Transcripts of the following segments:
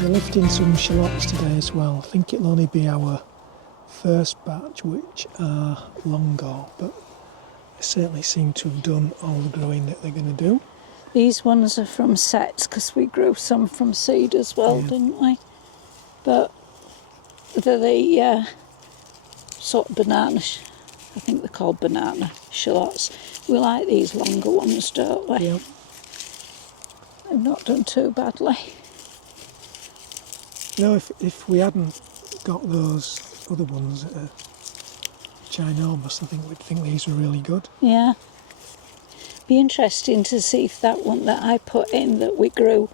we're lifting some shallots today as well. I think it'll only be our first batch which are longer, but they certainly seem to have done all the growing that they're going to do. These ones are from sets because we grew some from seed as well, didn't we? But they're the sort of banana, I think they're called banana shallots. We like these longer ones, don't we? Yeah. They've not done too badly. No, if we hadn't got those other ones that are ginormous, I think we'd think these were really good. Yeah. Be interesting to see if that one that I put in that we grew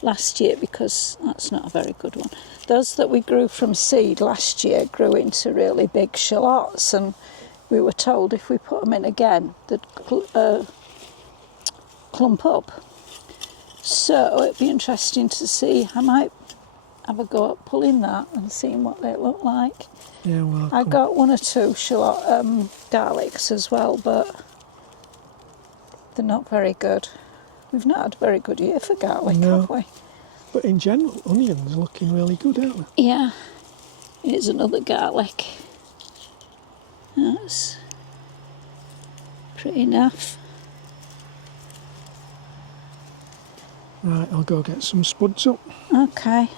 last year, because that's not a very good one. Those that we grew from seed last year grew into really big shallots, and we were told if we put them in again, they'd clump up. So it'd be interesting to see. I might have a go at pulling that and seeing what they look like. Yeah, well, I got one or two shallot garlics as well, but they're not very good. We've not had a very good year for garlic, have we? But in general, onions are looking really good, aren't they? Yeah. Here's another garlic. That's pretty naff. Right, I'll go get some spuds up. Okay.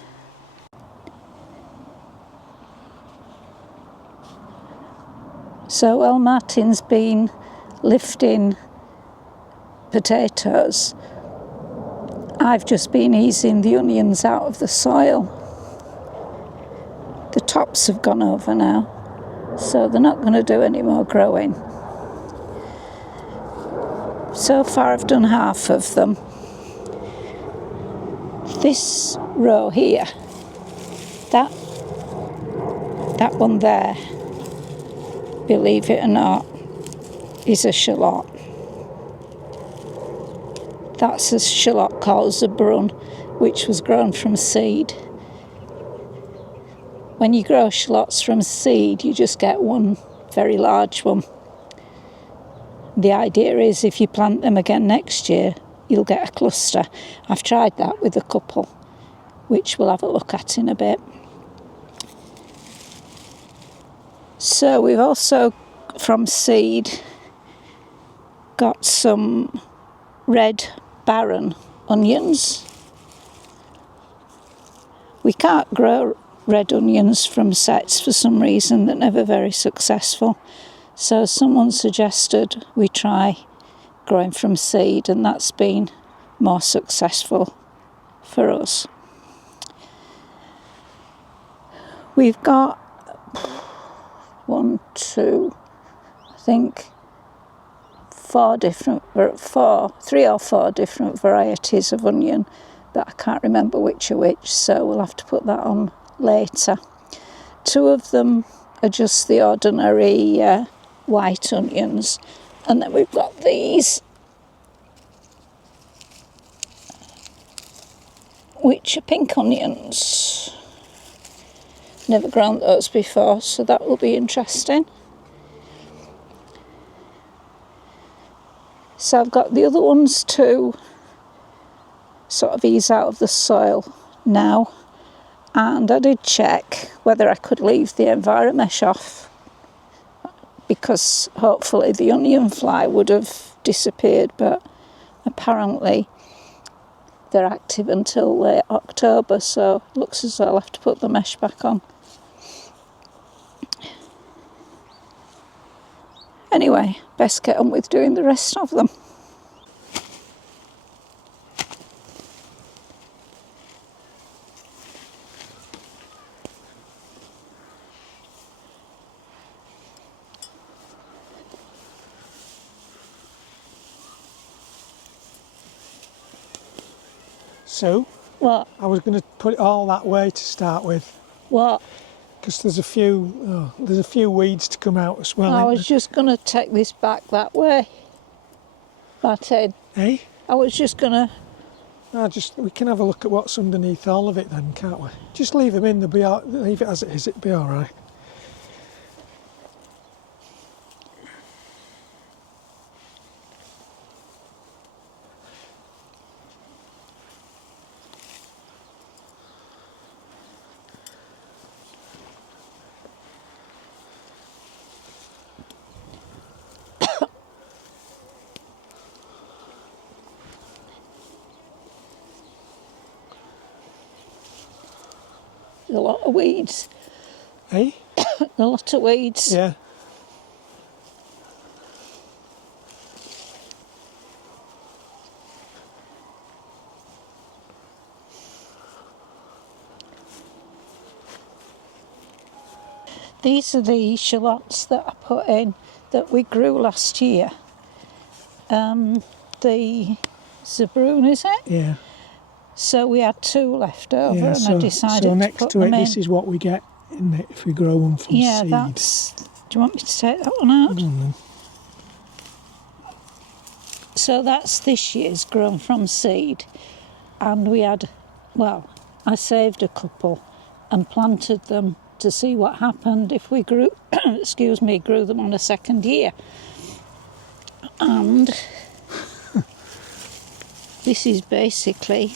So while Martin's been lifting potatoes, I've just been easing the onions out of the soil. The tops have gone over now, so they're not going to do any more growing. So far I've done half of them. This row here, that one there, believe it or not, is a shallot. That's a shallot called Zebrune, which was grown from seed. When you grow shallots from seed, you just get one very large one. The idea is if you plant them again next year, you'll get a cluster. I've tried that with a couple, which we'll have a look at in a bit. So we've also, from seed, got some red barren onions. We can't grow red onions from sets for some reason. They're never very successful. So someone suggested we try growing from seed, and that's been more successful for us. We've got 3 or 4 different varieties of onion, but I can't remember which are which, so we'll have to put that on later. 2 of them are just the ordinary white onions, and then we've got these, which are pink onions. Never grown those before, so that will be interesting. So I've got the other ones to sort of ease out of the soil now, and I did check whether I could leave the EnviroMesh off, because hopefully the onion fly would have disappeared, but apparently they're active until late October, so it looks as though I'll have to put the mesh back on. Anyway, best get on with doing the rest of them. So, What? I was going to put it all that way to start with. What? Because there's a few weeds to come out as well. I was just going to take this back that way, Martin. Eh? I was just going to... we can have a look at what's underneath all of it then, can't we? Just leave them in, leave it as it is, it'll be alright. There's a lot of weeds. Eh? A lot of weeds. Yeah. These are the shallots that I put in that we grew last year. The Zebrune, is it? Yeah. So we had 2 left over, Yeah, and I decided so to next put to them it, in. this is what we get in it if we grow them from Yeah, seed. that's. Do you want me to take that one out? Go on then. So that's this year's grown from seed, and we had, well, I saved a couple and planted them to see what happened if we grew, grew them on a second year. And this is basically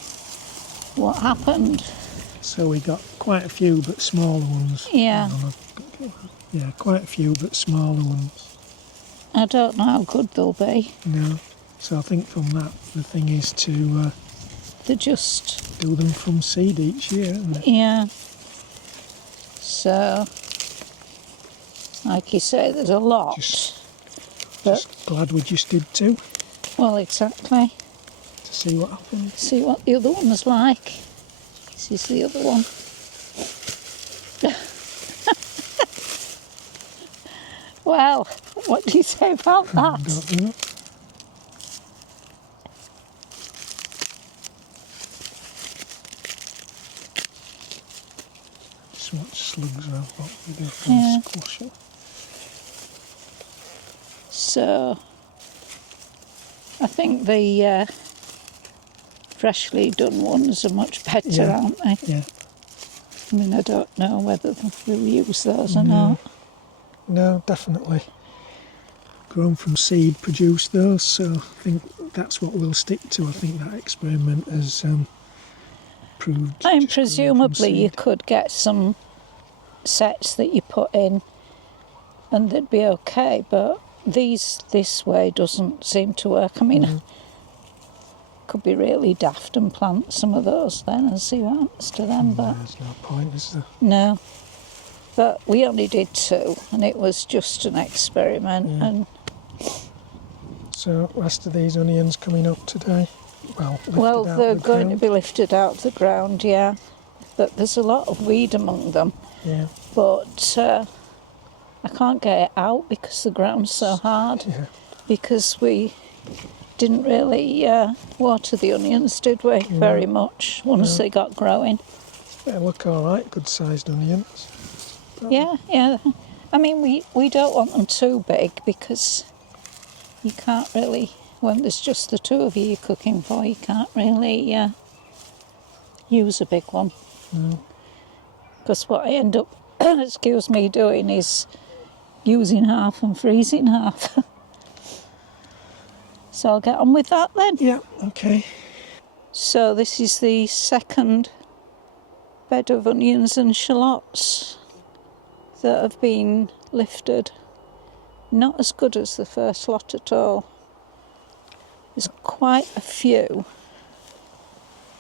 what happened. So we got quite a few but smaller ones. Yeah. Yeah, quite a few but smaller ones. I don't know how good they'll be. No. So I think from that, the thing is to They're just... do them from seed each year, isn't it? Yeah. So, like you say, there's a lot. Just glad we just did 2 Well, exactly. to see what happens. See what the other one's like. This is the other one. Well, what do you say about that? Don't know. So much slugs I've got. We go for Yeah. a squash it. So, I think the freshly done ones are much better, Yeah. aren't they? Yeah. I mean, I don't know whether we'll use those or No. not. No, definitely. Grown from seed, produce those, so I think that's what we'll stick to. I think that experiment has proved. I mean, just growing from presumably you seed. could get some sets that you put in and they'd be okay, but this way doesn't seem to work. I mean, could be really daft and plant some of those then and see what happens to them, but There's no point, is there? no. But we only did 2 and it was just an experiment. Yeah. And So, rest of these onions coming up today? Well, lifted out they're of the going to ground. be lifted out of the ground, yeah. But there's a lot of weed among them. Yeah, But I can't get it out because the ground's so hard. yeah. Because we didn't really water the onions, did we? Very much once they got growing. They look all right, good-sized onions. Yeah, yeah. I mean, we don't want them too big because you can't really, when there's just the 2 of you you're cooking for, you can't really use a big one. No. Because what I end up, excuse me, doing is using half and freezing half. So I'll get on with that then. Yeah, okay. So this is the second bed of onions and shallots that have been lifted. Not as good as the first lot at all. There's quite a few.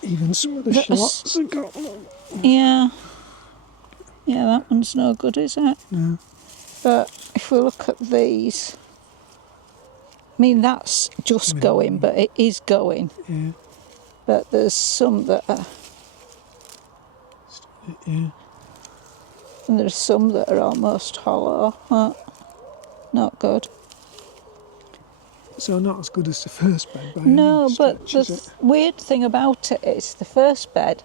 Even some of the That was- shallots have got... Yeah. Yeah, that one's no good, is it? No. But if we look at these, I mean, that's just going, but it is going. Yeah, But there's some that are, yeah. and there's some that are almost hollow. Not good. So not as good as the first bed by No, any but stretch, the is it? weird thing about it is the first bed,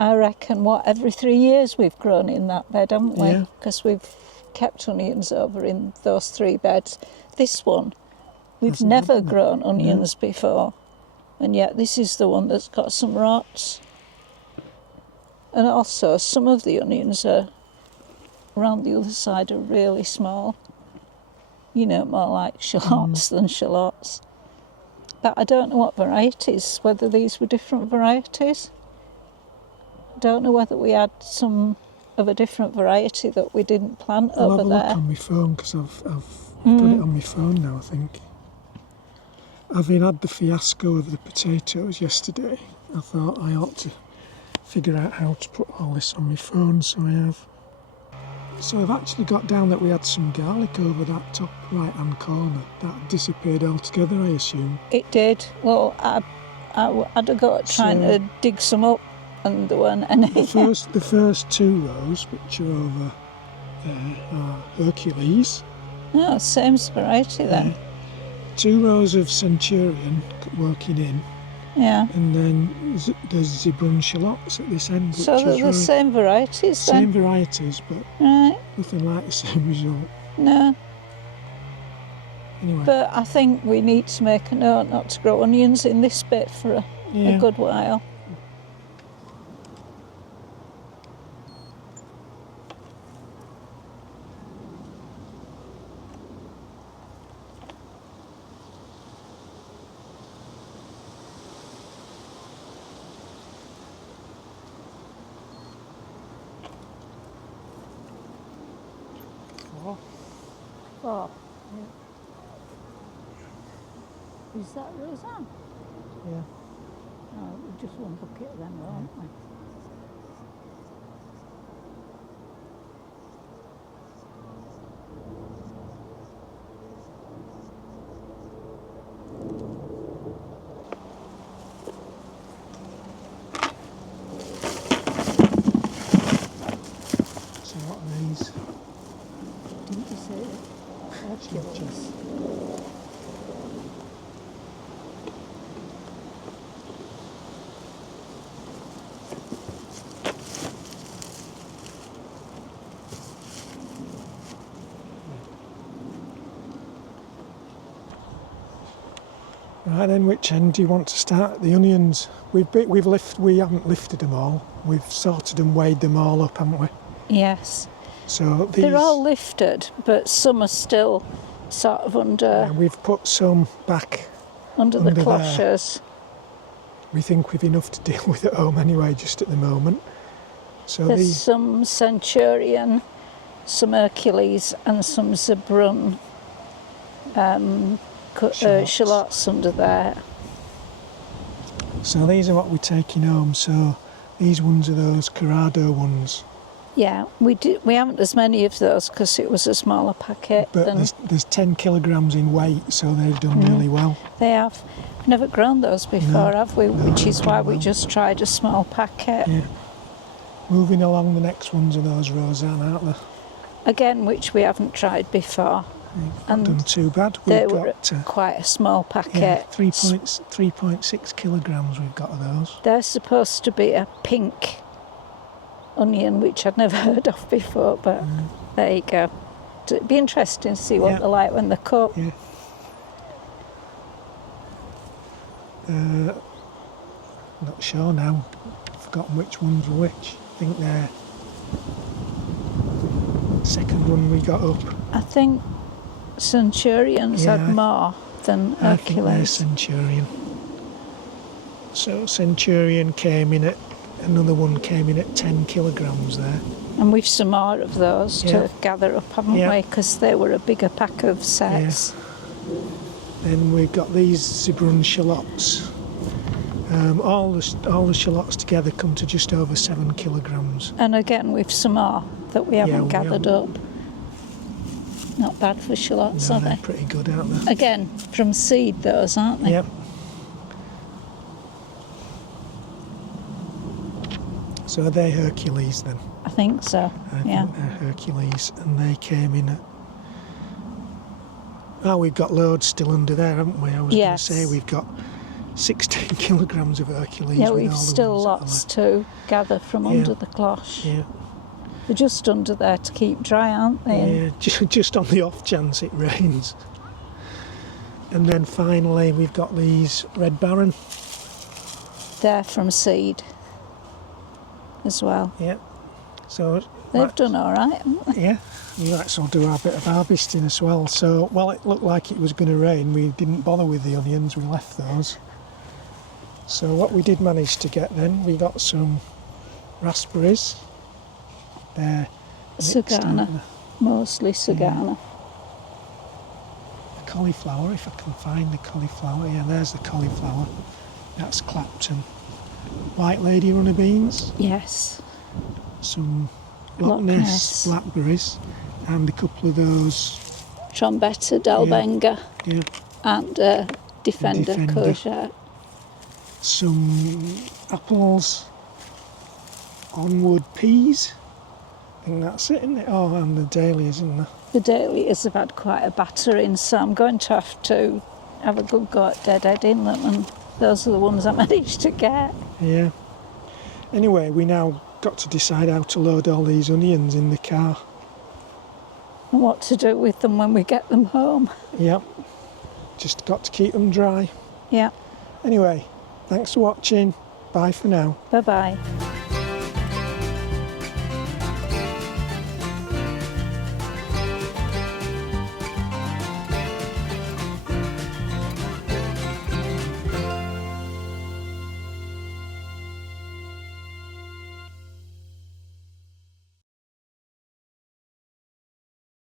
I reckon, every 3 years we've grown in that bed, haven't we? Yeah. Because we've kept onions over in those 3 beds. This one, we've Hasn't never happened. grown onions before, and yet this is the one that's got some rots. And also, some of the onions are around the other side are really small. You know, more like shallots than shallots. But I don't know what varieties, whether these were different varieties. I don't know whether we had some of a different variety that we didn't plant I'll over have a look there. on my phone because I've got it on my phone now, I think. Having had the fiasco of the potatoes yesterday, I thought I ought to figure out how to put all this on my phone, so I have. So I've actually got down that we had some garlic over that top right hand corner. That disappeared altogether, I assume. It did. Well, I had a go at trying to dig some up and there weren't any. The first two rows, which are over there, are Hercules. No, same variety then. 2 rows of Centurion working in. Yeah. And then there's Zebrune shallots at this end. So they're the same varieties then? Same varieties, but nothing like the same result. No. Anyway. But I think we need to make a note not to grow onions in this bit for a good while. Oh, yeah. Is that Roseanne? Yeah. Oh, just one bucket of them, won't we? So what are these? Didn't you say it? Hercules. Right then, which end do you want to start? The onions. We haven't lifted them all. We've sorted and weighed them all up, haven't we? Yes. So these, they're all lifted, but some are still sort of under. Yeah, we've put some back under the cloches. We think we've enough to deal with at home anyway, just at the moment. So there's some Centurion, some Hercules, and some Zebrune shallots under there. So these are what we're taking home. So these ones are those Corrado ones. Yeah, we haven't as many of those because it was a smaller packet. But there's 10 kilograms in weight, so they've done really well. They have. We've never grown those before, have we? No, which is why we just tried a small packet. Yeah. Moving along, the next ones are those Roseanne, aren't they? Again, which we haven't tried before. Not done too bad. They were quite a small packet. Yeah, 3.6 kilograms we've got of those. They're supposed to be a pink onion, which I'd never heard of before, but there you go. It'd be interesting to see what they're like when they're cooked. Yeah. Not sure now. I've forgotten which ones were which. I think they're second one we got up. I think Centurions had more than Hercules. I think they're Centurion. So Centurion came in at, another one came in at 10 kilograms there. And we've some more of those to gather up, haven't we? Because they were a bigger pack of sets. Yeah. Then we've got these Zebrune shallots. All the shallots together come to just over 7 kilograms. And again, we've some more that we haven't gathered up. Not bad for shallots, no, are they? They're pretty good, aren't they? Again, from seed those, aren't they? Yep. So are they Hercules then? I think so, I think they're Hercules, and they came in at... Oh, we've got loads still under there, haven't we? I was going to say we've got 16 kilograms of Hercules. Yeah, we've still lots to gather from under the cloche. Yeah. They're just under there to keep dry, aren't they? Yeah, just on the off chance it rains. And then finally we've got these Red Baron. They're from seed as well. Yeah. So they've done all right, haven't they? Yeah. We might as well do our bit of harvesting as well. So, well, it looked like it was going to rain. We didn't bother with the onions, we left those. So what we did manage to get then, we got some raspberries. They're Sagana, mostly Sagana. The cauliflower, if I can find the cauliflower. Yeah, there's the cauliflower. That's Clapton. white lady runner beans, Yes. some Loch Loch Ness Ness. blackberries, and a couple of those, Trombetta, Dalbenga, yeah, and Defender Defender. courgette. some apples, onward peas. I think that's it, isn't it? Oh, and the dahlias, isn't there? The dahlias have had quite a battering, so I'm going to have to have a good go at deadheading them, and those are the ones I managed to get. Yeah. Anyway, we now got to decide how to load all these onions in the car. And what to do with them when we get them home. Yep. Just got to keep them dry. Yeah. Anyway, thanks for watching. Bye for now. Bye-bye.